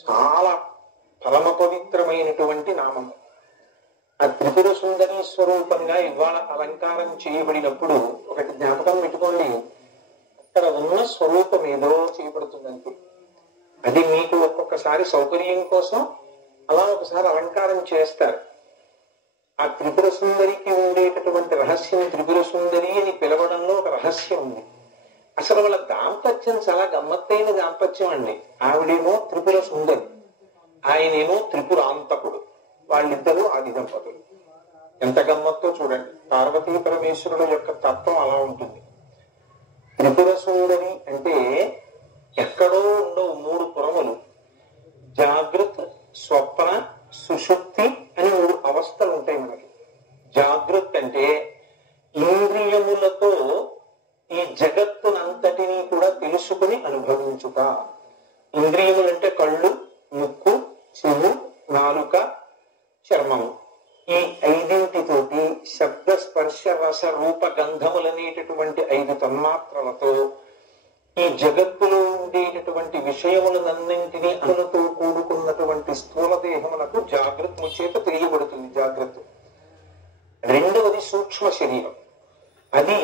చాలా పరమ పవిత్రమైనటువంటి నామము. ఆ త్రిపుర సుందరి స్వరూపంగా ఇవాళ అలంకారం చేయబడినప్పుడు ఒకటి జ్ఞాపకం పెట్టుకోండి, అక్కడ ఉన్న స్వరూపం ఏదో చేయబడుతుందంటే అది మీకు ఒక్కొక్కసారి సౌకర్యం కోసం అలా ఒకసారి అలంకారం చేస్తారు. ఆ త్రిపుర సుందరికి ఉండేటటువంటి రహస్యం, త్రిపుర సుందరి అని పిలవడంలో ఒక రహస్యం ఉంది. అసలు వాళ్ళ దాంపత్యం చాలా గమ్మత్తైన దాంపత్యం అండి. ఆవిడేమో త్రిపుర సుందరి, ఆయనేమో త్రిపురాంతకుడు. వాళ్ళిద్దరూ ఆది దంపతులు. ఎంత గమ్మత్తో చూడండి. పార్వతీ పరమేశ్వరుల యొక్క తత్వం అలా ఉంటుంది. త్రిపుర సుందరి అంటే ఎక్కడో ఉండవు మూడు పురములు. జాగృత్, స్వప్న, సుషుప్తి అని మూడు అవస్థలు ఉంటాయి మనకి. జాగృత్ అంటే ఇంద్రియములతో ఈ జగత్తునంతటినీ కూడా తెలుసుకుని అనుభవించుట. ఇంద్రియములంటే కళ్ళు, ముక్కు, చెవు, నాలుక, చర్మము. ఈ ఐదింటితోటి శబ్ద, స్పర్శ, రస, రూప, గంధములనేటటువంటి 5 తన్మాత్రలతో ఈ జగత్తులో ఉండేటటువంటి విషయములన్నింటినీ అనులతో కూడుకున్నటువంటి స్థూల దేహములకు జాగ్రత్త చేత తెలియబడుతుంది. జాగ్రత్త. రెండవది సూక్ష్మ శరీరం. అది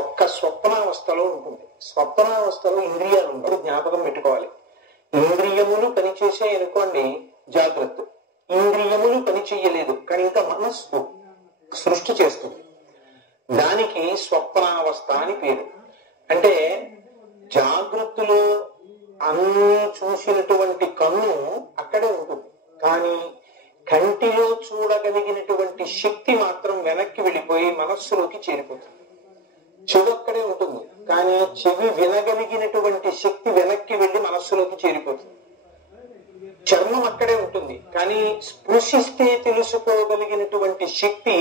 ఒక్క స్వప్నావస్థలో ఉంటుంది. స్వప్నావస్థలో ఇంద్రియాలు ఉండవు. జ్ఞాపకం పెట్టుకోవాలి. ఇంద్రియములు పనిచేసాయి అనుకోండి జాగ్రత్త. ఇంద్రియములు పని చెయ్యలేదు కానీ ఇంకా మనస్సు సృష్టి చేస్తుంది. దానికి స్వప్నావస్థ అని పేరు. అంటే జాగృతిలో అన్ని చూసినటువంటి కన్ను అక్కడే ఉంటుంది, కానీ కంటిలో చూడగలిగినటువంటి శక్తి మాత్రం వెనక్కి వెళ్ళిపోయి మనస్సులోకి చేరిపోతుంది. చెవి అక్కడే ఉంటుంది, కానీ చెవి వినగలిగినటువంటి శక్తి వెనక్కి వెళ్ళి మనస్సులోకి చేరిపోతుంది. చర్మం అక్కడే ఉంటుంది, కానీ స్పృశిస్తే తెలుసుకోగలిగినటువంటి శక్తి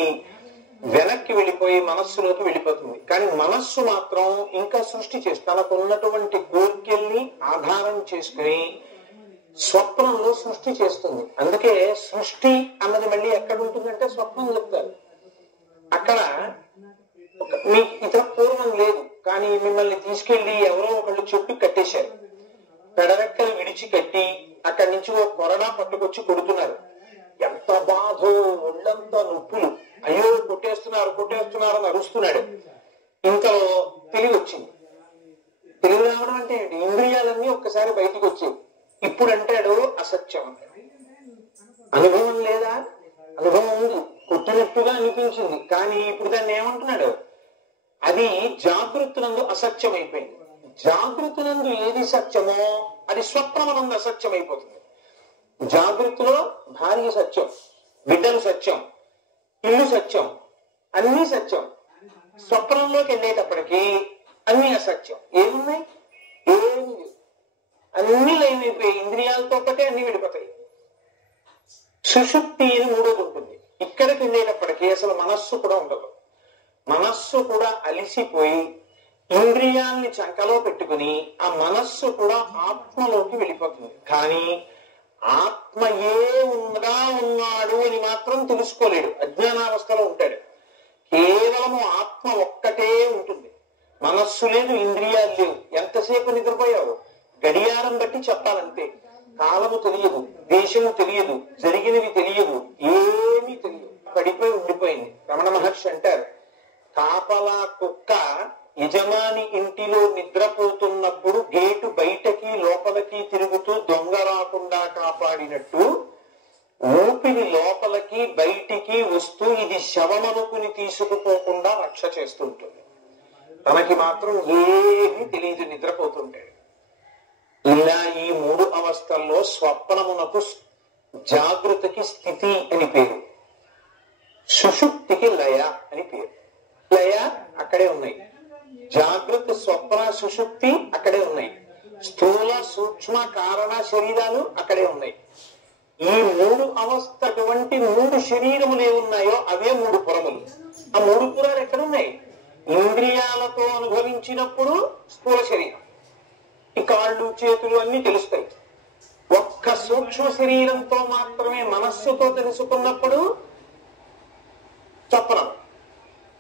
వెనక్కి వెళ్ళిపోయి మనస్సులోకి వెళ్ళిపోతుంది. కానీ మనస్సు మాత్రం ఇంకా సృష్టి చేసి తనకున్నటువంటి కోరికల్ని ఆధారం చేసుకుని స్వప్నంలో సృష్టి చేస్తుంది. అందుకే సృష్టి అన్నది మళ్ళీ ఎక్కడ ఉంటుందంటే స్వప్నం చెప్తారు. అక్కడ మీకు ఇతర పూర్వం లేదు, కానీ మిమ్మల్ని తీసుకెళ్లి ఎవరో ఒకళ్ళు చెట్టు కట్టేశారు. పెడరెక్కలు విడిచి కట్టి అక్కడి నుంచి ఓ కొరడా పట్టుకొచ్చి కొడుతున్నారు. ఎంత బాధో, ఒళ్ళంతా నొప్పులు. అయ్యో కొట్టేస్తున్నారు కొట్టేస్తున్నారు అని అరుస్తున్నాడు. ఇంతలో తెలివి వచ్చింది. తెలివి రావడం అంటే ఇంద్రియాలన్నీ ఒక్కసారి బయటికి వచ్చాయి. ఇప్పుడు అంటాడు అసత్యం అంటాడు. అనుభవం లేదా? అనుభవం ఉంది, కొట్టినట్టుగా అనిపించింది. కానీ ఇప్పుడు దాన్ని ఏమంటున్నాడు? అది జాగృతినందు అసత్యం అయిపోయింది. జాగృతినందు ఏది సత్యమో అది స్వప్నమనందు అసత్యం అయిపోతుంది. జాగృతిలో భార్య సత్యం, బిడ్డలు సత్యం, ఇల్లు సత్యం, అన్ని సత్యం. స్వప్నంలోకి వెళ్ళేటప్పటికీ అన్ని అసత్యం. ఏమున్నాయి? ఏమి అన్ని లయమైపోయి ఇంద్రియాలతో పాటే అన్ని విడిపోతాయి. సుషుప్తి అని మూడోది ఉంటుంది. ఇక్కడికి వెళ్ళేటప్పటికీ అసలు మనస్సు కూడా ఉండదు. మనస్సు కూడా అలిసిపోయి ఇంద్రియాల్ని చంకలో పెట్టుకుని ఆ మనస్సు కూడా ఆత్మలోకి వెళ్ళిపోతుంది. కానీ ఆత్మ ఉన్నాడు అని మాత్రం తెలుసుకోలేడు. అజ్ఞానావస్థలో ఉంటాడు. కేవలము ఆత్మ ఒక్కటే ఉంటుంది. మనస్సు లేదు, ఇంద్రియాలు లేవు. ఎంతసేపు నిద్రపోయావు? గడియారం బట్టి చెప్పాలంతే. కాలము తెలియదు, దేశము తెలియదు, జరిగినవి తెలియదు, ఏమీ తెలియదు. పడిపోయి ఉండిపోయింది. రమణ మహర్షి అంటారు, కాపలా కుక్క యజమాని ఇంటిలో నిద్రపోతున్నప్పుడు గేటు బయటకి లోపలికి తిరుగుతూ దొంగ రాకుండా కాపాడినట్టు ఊపిరి లోపలికి బయటికి వస్తూ ఇది శవమనుకుని తీసుకుపోకుండా రక్ష చేస్తుంటుంది. తనకి మాత్రం ఏమీ తెలియదు, నిద్రపోతుంటాడు. ఇలా ఈ 3 అవస్థల్లో స్వప్నమునకు జాగృతికి స్థితి అని పేరు, సుషుప్తికి లయ అని పేరు. లయ అక్కడే ఉన్నాయి. జాగృత, స్వప్న, సుషుప్తి అక్కడే ఉన్నాయి. స్థూల, సూక్ష్మ, కారణ శరీరాలు అక్కడే ఉన్నాయి. ఈ 3 అవస్థ అటువంటి 3 శరీరములు ఏమున్నాయో అవే 3 పురములు. ఆ 3 పురాలు ఎక్కడున్నాయి? ఇంద్రియాలతో అనుభవించినప్పుడు స్థూల శరీరం, ఈ కాళ్ళు చేతులు అన్ని తెలుస్తాయి. ఒక్క సూక్ష్మ శరీరంతో మాత్రమే మనస్సుతో తెలుసుకున్నప్పుడు స్వప్నం.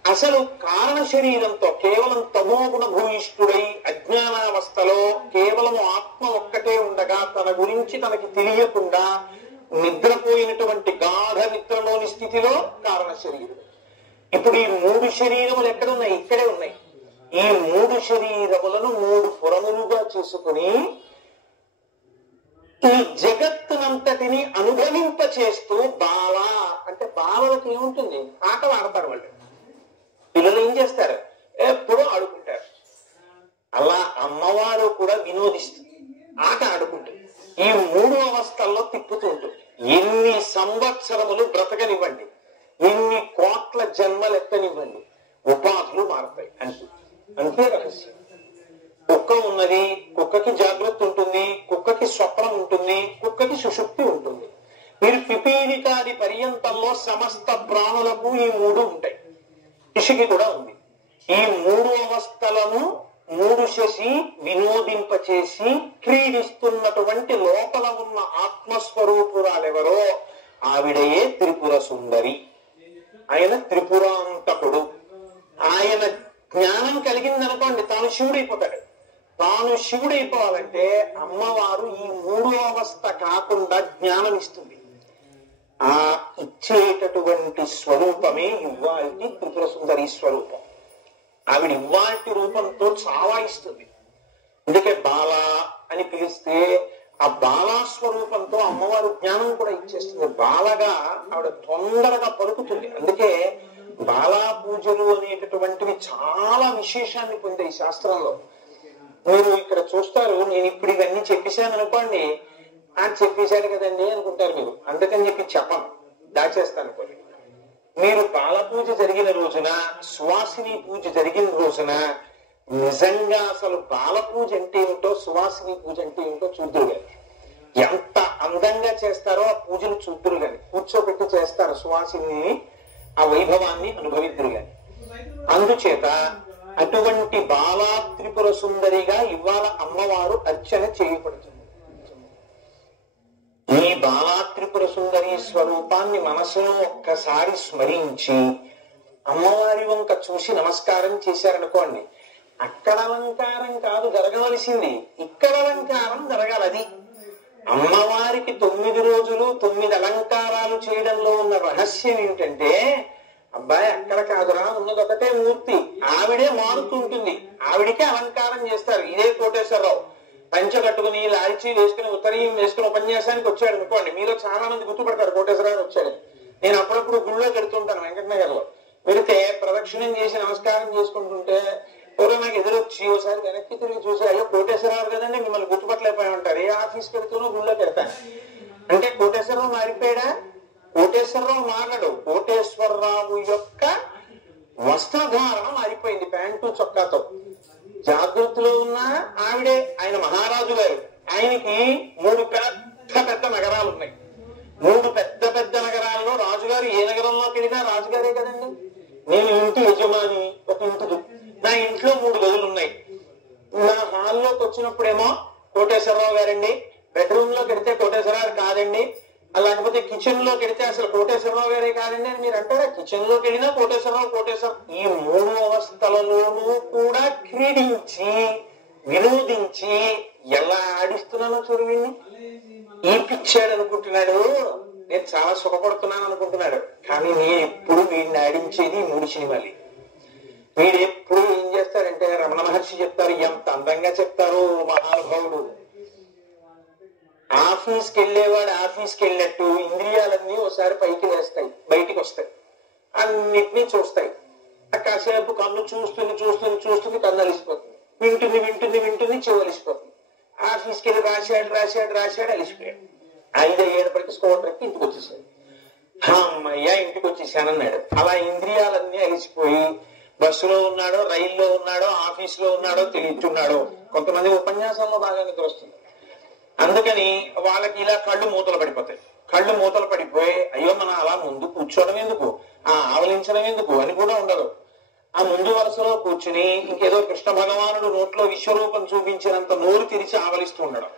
ఆ అసలు కారణ శరీరంతో కేవలం తమోగుణ భూయిష్ఠుడై అజ్ఞానావస్థలో కేవలం ఆత్మ ఒక్కటే ఉండగా తన గురించి తనకి తెలియకుండా నిద్రపోయినటువంటి గాఢ నిద్రలోని స్థితిలో కారణ శరీరం. ఇప్పుడు ఈ 3 శరీరములు ఎక్కడున్నాయి? ఇక్కడే ఉన్నాయి. ఈ 3 శరీరములను 3 పురములుగా చేసుకుని ఈ జగత్తునంతటిని అనుభవింప చేస్తూ బాల అంటే బాలలకు ఏముంటుంది? ఆటలు ఆడతారు వాళ్ళు. పిల్లలు ఏం చేస్తారు? ఎప్పుడూ ఆడుకుంటారు. అలా అమ్మవారు కూడా వినోదిస్తుంది, ఆట ఆడుకుంటుంది. ఈ 3 అవస్థల్లో తిప్పుతూ ఉంటుంది. ఎన్ని సంవత్సరములు బ్రతకనివ్వండి, ఎన్ని కోట్ల జన్మలు ఎత్తనివ్వండి, ఉపాధులు మారతాయి. అంతే రహస్యం. కుక్క ఉన్నది, కుక్కకి జాగ్రత్త ఉంటుంది, కుక్కకి స్వప్నం ఉంటుంది, కుక్కకి సుషుప్తి ఉంటుంది. మీరు పిపీలికాది పర్యంతంలో సమస్త ప్రాణులకు ఈ 3 ఉంటాయి. ఋషికి కూడా ఉంది. ఈ 3 అవస్థలను 3 శశి వినోదింపచేసి క్రీడిస్తున్నటువంటి లోపల ఉన్న ఆత్మస్వరూపురాలెవరో ఆవిడయే త్రిపుర సుందరి. ఆయన త్రిపురాంతకుడు. ఆయన జ్ఞానం కలిగిందనుకోండి, తాను శివుడైపోతాడు. తాను శివుడైపోవాలంటే అమ్మవారు ఈ 3 అవస్థ కాకుండా జ్ఞానం ఇస్తుంది. ఆ ఇచ్చేటటువంటి స్వరూపమే ఇవ్వాల్టి త్రిపుర సుందరి స్వరూపం. ఆవిడ ఇవ్వాల్టి రూపంతో చాలా ఇస్తుంది. అందుకే బాల అని పిలిస్తే ఆ బాలా స్వరూపంతో అమ్మవారు జ్ఞానం కూడా ఇచ్చేస్తుంది. బాలగా ఆవిడ తొందరగా పలుకుతుంది. అందుకే బాలా పూజలు అనేటటువంటివి చాలా విశేషాన్ని పొందాయి శాస్త్రంలో. మీరు ఇక్కడ చూస్తారు, నేను ఇప్పుడు ఇవన్నీ చెప్పేశాను అనుకోండి, చెప్పేశాడు కదండి అనుకుంటారు మీరు. అందుకని చెప్పి చెప్పను, దాచేస్తాను కొన్ని. మీరు బాల పూజ జరిగిన రోజున, సువాసిని పూజ జరిగిన రోజున నిజంగా అసలు బాల పూజ అంటే ఏమిటో, సువాసిని పూజ అంటే ఏమిటో చూద్దురు గాని. ఎంత అందంగా చేస్తారో ఆ పూజలు చూద్దురు గాని. కూర్చోబెట్టి చేస్తారు సువాసిని, ఆ వైభవాన్ని అనుభవిద్దురు గాని. అందుచేత అటువంటి బాలా త్రిపుర సుందరిగా ఇవాళ అమ్మవారు అర్చన చేయబడుతుంది. ఈ బాలా త్రిపుర సుందరి స్వరూపాన్ని మనసులో ఒక్కసారి స్మరించి అమ్మవారి వంక చూసి నమస్కారం చేశారనుకోండి, అక్కడ అలంకారం కాదు జరగవలసింది, ఇక్కడ అలంకారం జరగాలి. అది అమ్మవారికి 9 రోజులు 9 అలంకారాలు చేయడంలో ఉన్న రహస్యం ఏమిటంటే, అబ్బాయి అక్కడ కాదురా, ఉన్నది ఒకటే మూర్తి, ఆవిడే మారుతుంటుంది, ఆవిడికే అలంకారం చేస్తారు. ఇదే కోటేశ్వరరావు పంచ కట్టుకుని లాల్చీ వేసుకుని ఉత్తరీయం వేసుకుని ఉపన్యాసానికి వచ్చాడు అనుకోండి, మీలో చాలా మంది గుర్తుపడతారు కోటేశ్వరరావు వచ్చాడు. నేను అప్పుడప్పుడు గుళ్ళో పెడుతుంటాను వెంకటనగర్ లో. పెడితే ప్రదక్షిణం చేసి నమస్కారం చేసుకుంటుంటే ఎవరో నాకు ఎదురొచ్చి ఒకసారి వెనక్కి తిరిగి చూసి, అయ్యో కోటేశ్వరరావు కదండి, మిమ్మల్ని గుర్తుపట్టలేకపోయి ఉంటారు, ఏ ఆఫీస్ పెడుతున్నా గుళ్ళో పెడతాను అంటే కోటేశ్వరరావు మారిపోయాడా? కోటేశ్వరరావు మారడు. కోటేశ్వరరావు యొక్క వస్త్రధారణ మారిపోయింది, ప్యాంటు చొక్కాతో. జాగృతిలో ఉన్న ఆవిడే, ఆయన మహారాజు గారు. ఆయనకి 3 పెద్ద పెద్ద నగరాలు ఉన్నాయి. 3 పెద్ద పెద్ద నగరాల్లో రాజుగారు ఏ నగరంలోకి వెళ్ళినా రాజుగారే కదండి. నేను ఇంటి యజమాని, ఒక ఇంటి, నా ఇంట్లో 3 గదులు ఉన్నాయి. నా హాల్లోకి వచ్చినప్పుడేమో కోటేశ్వరరావు గారండి, బెడ్రూమ్ లో పెడితే కోటేశ్వరరావు కాదండి, లేకపోతే కిచెన్ లోకి వెడితే అసలు కోటేశ్వరరావు గారే కాదండి అని మీరు అంటారా? కిచెన్ లోకి వెళ్ళినా కోటేశ్వరరావు. ఈ 3 అవస్థలలోనూ కూడా క్రీడించి వినోదించి ఎలా ఆడిస్తున్నానో చూడండి. ఈ పిచ్చాడు అనుకుంటున్నాడు, నేను చాలా సుఖపడుతున్నాను అనుకుంటున్నాడు. కానీ నేను ఎప్పుడు వీడిని ఆడించేది 3 సినిమాలు. వీడు ఎప్పుడు ఏం చేస్తారంటే, రమణ మహర్షి చెప్తారు, ఎంత అందంగా చెప్తారు మహానుభావుడు. ఆఫీస్కి వెళ్ళేవాడు ఆఫీస్కి వెళ్ళినట్టు ఇంద్రియాలన్నీ ఒకసారి పైకి వేస్తాయి, బయటికి వస్తాయి, అన్నిటినీ చూస్తాయి. కాసేపు కన్ను చూస్తుంది చూస్తుంది చూస్తుంది, కన్ను అలిసిపోతుంది, వింటుంది వింటుంది వింటుంది, చెవు అలిసిపోతుంది. ఆఫీస్కి వెళ్ళి రాశాడు రాశాడు రాశాడు, అలిసిపోయాడు. 5 అయ్యేటప్పటికి స్కూటర్కి ఇంటికి వచ్చేసాడు. అమ్మయ్యా ఇంటికి వచ్చేసానన్నాడు. అలా ఇంద్రియాలన్నీ అలిసిపోయి బస్సులో ఉన్నాడో, రైల్లో ఉన్నాడో, ఆఫీసులో ఉన్నాడో, తెలియచున్నాడో. కొంతమంది ఉపన్యాసంలో బాగా నిద్ర వస్తుంది, అందుకని వాళ్ళకి ఇలా కళ్ళు మూతలు పడిపోతాయి. కళ్ళు మూతలు పడిపోయి అయ్యో మనం అలా ముందు కూర్చోవడం ఎందుకు, ఆవలించడం ఎందుకు అని కూడా ఉండదు. ఆ ముందు వరుసలో కూర్చుని ఇంకేదో కృష్ణ భగవానుడు నోట్లో విశ్వరూపం చూపించినంత నోరు తెరిచి ఆవలిస్తూ ఉండడం.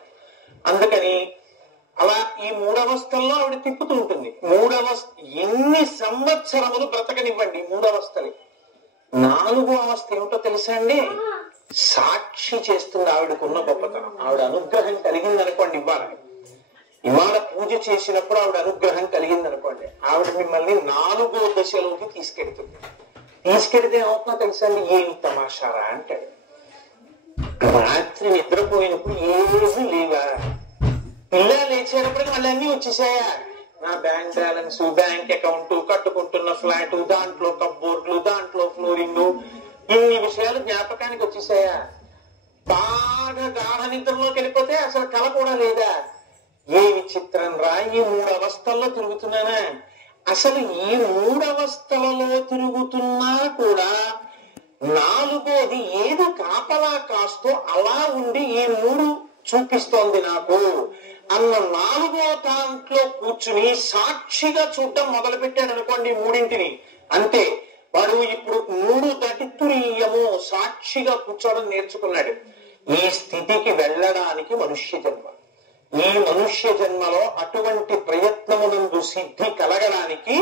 అందుకని అలా ఈ 3 అవస్థల్లో ఆవిడ తిప్పుతూ ఉంటుంది. 3 అవస్థ ఎన్ని సంవత్సరములు బ్రతకనివ్వండి, 3 అవస్థలే. నాలుగో అవస్థ ఏమిటో తెలుసా అండి? సాక్షి చేస్తుంది. ఆవిడకున్న గొప్పతనం, ఆవిడ అనుగ్రహం కలిగింది అనుకోండి. ఇవాళ పూజ చేసినప్పుడు ఆవిడ అనుగ్రహం కలిగింది అనుకోండి, ఆవిడ మిమ్మల్ని నాలుగో దశలోకి తీసుకెళ్తుంది. తీసుకెడితే ఏమవుతుందో తెలుసా అండి? ఏమి తమాషారా అంటాడు. రాత్రి నిద్రపోయినప్పుడు ఏమీ లేవా, పిల్ల లేచేటప్పటికి మళ్ళీ అన్ని వచ్చేసాయా? నా బ్యాంక్ బ్యాలెన్స్, బ్యాంక్ అకౌంట్, కట్టుకుంటున్న ఫ్లాట్, దాంట్లో కప్బోర్డ్లు, దాంట్లో ఫ్లోరింగ్, ఇన్ని విషయాలు జ్ఞాపకానికి వచ్చేసాయా? బాగా గాఢ నిద్రలోకి వెళ్ళిపోతే అసలు కళ కూడా లేదా? ఏ విచిత్రం రా, ఈ 3 అవస్థల్లో తిరుగుతున్నానా? అసలు ఈ 3 అవస్థలలో తిరుగుతున్నా కూడా నాలుగోది ఏది కాపలా కాస్తో అలా ఉండి ఈ 3 చూపిస్తోంది నాకు అన్న నాలుగో దాంట్లో కూర్చుని సాక్షిగా చూడటం మొదలు పెట్టాడు అనుకోండి మూడింటిని. అంతే, వాడు ఇప్పుడు 3 దటితురీయము సాక్షిగా కూర్చోవడం నేర్చుకున్నాడు. ఈ స్థితికి వెళ్ళడానికి మనుష్య జన్మ. ఈ మనుష్య జన్మలో అటువంటి ప్రయత్నమునందు సిద్ధి కలగడానికి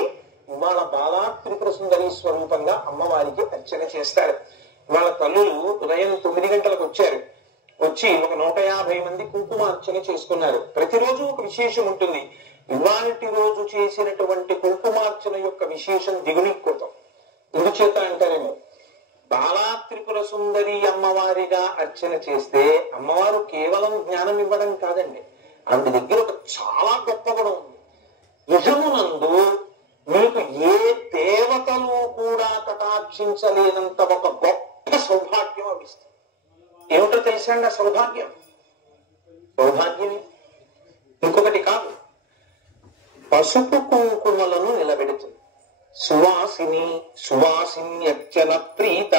ఇవాళ బాలా త్రిపుర సుందరి స్వరూపంగా అమ్మవారికి అర్చన చేస్తారు. వాళ్ళ తల్లులు ఉదయం 9 గంటలకు వచ్చారు. వచ్చి ఒక 150 మంది కుంకుమార్చన చేసుకున్నారు. ప్రతిరోజు ఒక విశేషం ఉంటుంది. ఇవాళటి రోజు చేసినటువంటి కుంకుమార్చన యొక్క విశేషం దిగునీకృతం. ఎందుచేత అంటారేమో, బాలా త్రిపుర సుందరి అమ్మవారిగా అర్చన చేస్తే అమ్మవారు కేవలం జ్ఞానం ఇవ్వడం కాదండి, ఆవిడ దగ్గర ఒక చాలా గొప్ప గుణం ఉంది. నిజమునందు మీకు ఏ దేవతలు కూడా కటాక్షించలేనంత ఒక గొప్ప సౌభాగ్యం అవిస్తుంది. ఏమిటో తెలుసా అండి ఆ సౌభాగ్యం? సౌభాగ్యమే ఇంకొకటి కాదు, పసుపు కుంకుమలను నిలబెడుతుంది. సువాసిని, సువాసిన్యర్చన ప్రీత.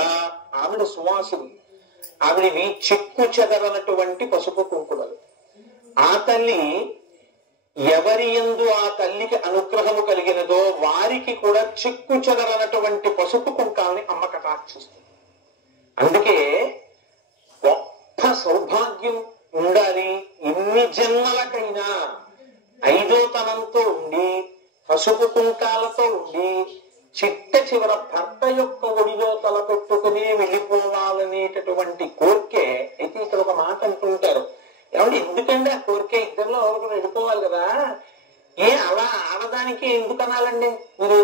ఆవిడ సువాసిని, ఆవిడవి చిక్కు చెదరనటువంటి పసుపు కుంకుమలు. ఆ తల్లి ఎవరి యందు ఆ తల్లికి అనుగ్రహము కలిగినదో వారికి కూడా చిక్కు చెదరనటువంటి పసుపు కుంకాలని అమ్మ కటాక్షిస్తుంది. అందుకే గొప్ప సౌభాగ్యం ఉండాలి. ఇన్ని జన్మలకైనా 5వ తనంతో ఉండి పసుపు కుంకాలతో ఉండి చిట్ట చివర భర్త యొక్క ఒడిలో తలపెట్టుకుని వెళ్ళిపోవాలనేటటువంటి కోరికే. అయితే ఇక్కడ ఒక మాట అంటుంటారు, ఏమంటే ఎందుకండి ఆ కోరికే? ఇద్దరిలో ఒకరు వెళ్ళిపోవాలి కదా, అలా ఆడదానికి ఎందుకు అనాలండి? మీరు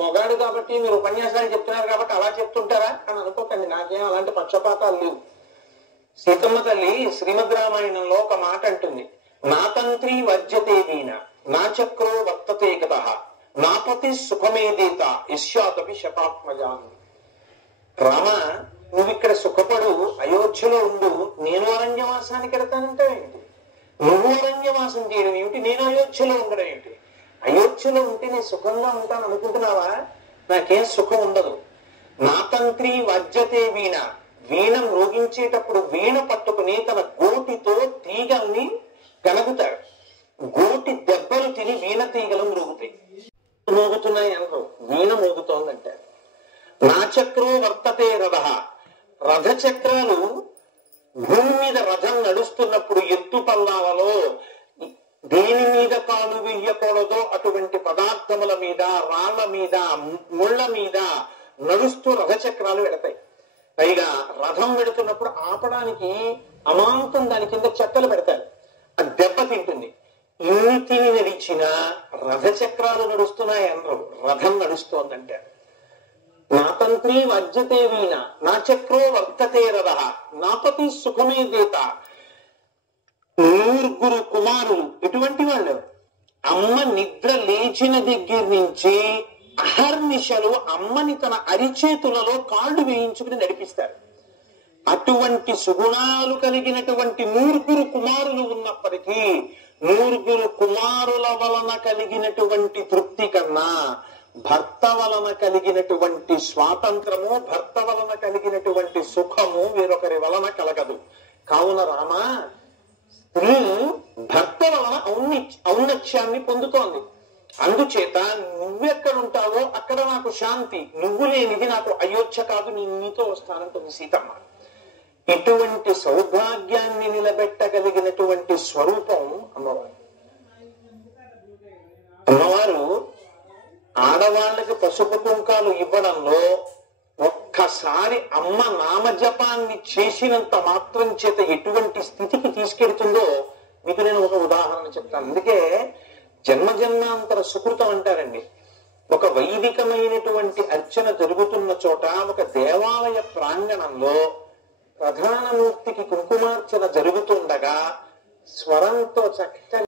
మొగాడు కాబట్టి, మీరు ఉపన్యాసాలు చెప్తున్నారు కాబట్టి అలా చెప్తుంటారా అని అనుకోకండి. నాకేం అలాంటి పక్షపాతాలు లేవు. సీతమ్మ తల్లి శ్రీమద్ రామాయణంలో ఒక మాట అంటుంది, నా తంత్రి వర్జతే వీణ, నా చక్రో వర్తతే గతః, నాపతి సుఖమేదేత యస్యాదపి శతాత్మజాన్. రామ, నువ్వు ఇక్కడ సుఖపడు, అయోధ్యలో ఉండు, నేను అరణ్యవాసానికి వెడతానంటావేంటి? నువ్వు అరణ్యవాసం చేయడం ఏమిటి, నేను అయోధ్యలో ఉండడం ఏమిటి? అయోధ్యలో ఉంటే నేను సుఖంగా ఉంటాను అనుకుంటున్నావా? నాకేం సుఖం ఉండదు. నా తంత్రి వర్జతే వీణ, వీణ మ్రోగించేటప్పుడు వీణ పట్టుకుని తన గోటితో తీగల్ని కలుగుతాడు. గోటి దెబ్బలు తిని వీణ తీగలు మ్రోగుతాయి. మోగుతున్నాయి అనరు, వీణ మోగుతోందంటారు. నా చక్రో వర్తతే రథ, రథ చక్రాలు భూమి మీద రథం నడుస్తున్నప్పుడు ఎత్తు పల్లాలలో దేని మీద కాలు వెయ్యకూడదో అటువంటి పదార్థముల మీద, రాళ్ల మీద, ముళ్ళ మీద నడుస్తూ రథచక్రాలు వెడతాయి. పైగా రథం వెడుతున్నప్పుడు ఆపడానికి అమాంతం దాని కింద చెక్కలు పెడతారు, అది దెబ్బ తింటుంది. ఇంటిని నడిచిన రథచక్రాలు నడుస్తున్నాయి అనరు, రథం నడుస్తోందంటారు. నా తంత్రి వర్జతే వీణ, నా చక్రో వర్తతే రథ, నాపతి సుఖమే దేత. 9 కుమారులు ఎటువంటి వాళ్ళు? అమ్మ నిద్ర లేచిన దగ్గర నుంచి అహర్నిశలు అమ్మని తన అరిచేతులలో కాళ్ళు వేయించుకుని నడిపిస్తారు. అటువంటి సుగుణాలు కలిగినటువంటి 9 కుమారులు ఉన్నప్పటికీ 9 కుమారుల వలన కలిగినటువంటి తృప్తి కన్నా భర్త వలన కలిగినటువంటి స్వాతంత్రము, భర్త వలన కలిగినటువంటి సుఖము వేరొకరి వలన కలగదు. కావున రామ, స్త్రీ భర్త వలన ఔన్నత్యాన్ని పొందుతోంది. అందుచేత నువ్వెక్కడుంటావో అక్కడ నాకు శాంతి, నువ్వు లేనిది నాకు అయోధ్య కాదు, నేను నీతో వస్తానంటుంది సీతమ్మ. ఇటువంటి సౌభాగ్యాన్ని నిలబెట్టగలిగినటువంటి స్వరూపం అమ్మవారు. అమ్మవారు ఆడవాళ్ళకి పసుపు కుంకాలు ఇవ్వడంలో ఒక్క ఒక్కసారి అమ్మ నామజపాన్ని చేసినంత మాత్రం చేత ఎటువంటి స్థితికి తీసుకెడుతుందో మీకు నేను ఒక ఉదాహరణ చెప్తాను. అందుకే జన్మజన్మాంతర సుకృతం అంటారండి. ఒక వైదికమైనటువంటి అర్చన జరుగుతున్న చోట ఒక దేవాలయ ప్రాంగణంలో ప్రధానమూర్తికి కుంకుమార్చన జరుగుతుండగా స్వరంతో చక్కని